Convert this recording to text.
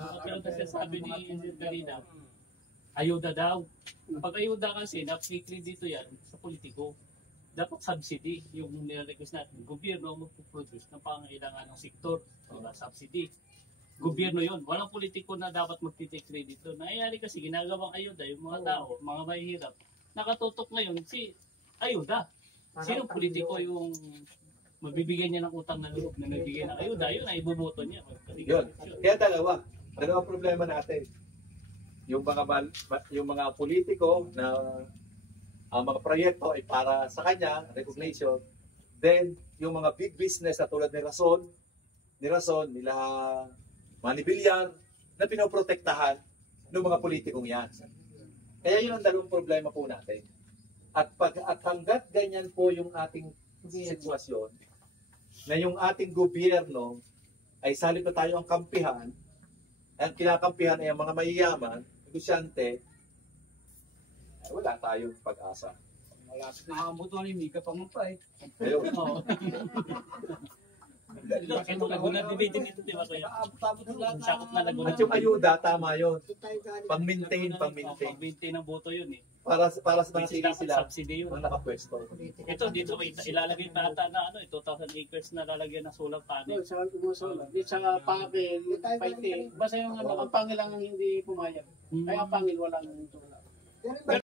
Pero kasi sabi ni Karina, ayuda daw. Pag ayuda kasi, napikli dito yan sa politiko. Dapat subsidy yung nire-request natin. Gobyerno ang magpuproduce ng pangailangan ng sektor. Diba? Subsidy. Gobyerno yon. Walang politiko na dapat magtitake credit doon. Nangyayari kasi ginagawang ayuda yung mga tao, mga mahihirap. Nakatutok ngayon si ayuda. Sino politiko yung mabibigyan niya ng utang na loob na nabibigyan ng ayuda? Yun ay iboboto niya. Yun. Kaya dalawa problema natin. Yung mga politiko na ang mga proyekto ay para sa kanya, recognition. Then, yung mga big business na tulad ni Rason, nila Manny Villar, na pinoprotektahan ng mga politikong yan. Kaya yun ang dalawang problema po natin. At hanggat ganyan po yung ating sitwasyon, na yung ating gobyerno ay salip na tayo ang kampihan, ang kinakampihan ay ang mga mayayaman, negosyante, ay wala tayong pag-asa. Malapit na nakabutuan ni Mika Pangupay. Ayun. Kaya Laguna division ito, di ba kuya? Sakop na Laguna. At yung ayuda, tama yun. Pang-maintain. Pang-maintain ng boto yun eh. Para sa mga sila, Subsidy yun. ang nakapwesto. Ito, dito ilalagay pa ata na 2,000 acres na lalagyan ng solar panel. Sa umusola. Di sa pangil, paite. Basta yung ang pangil lang hindi pumayag. Kaya ang pangil wala nang tulad. Pero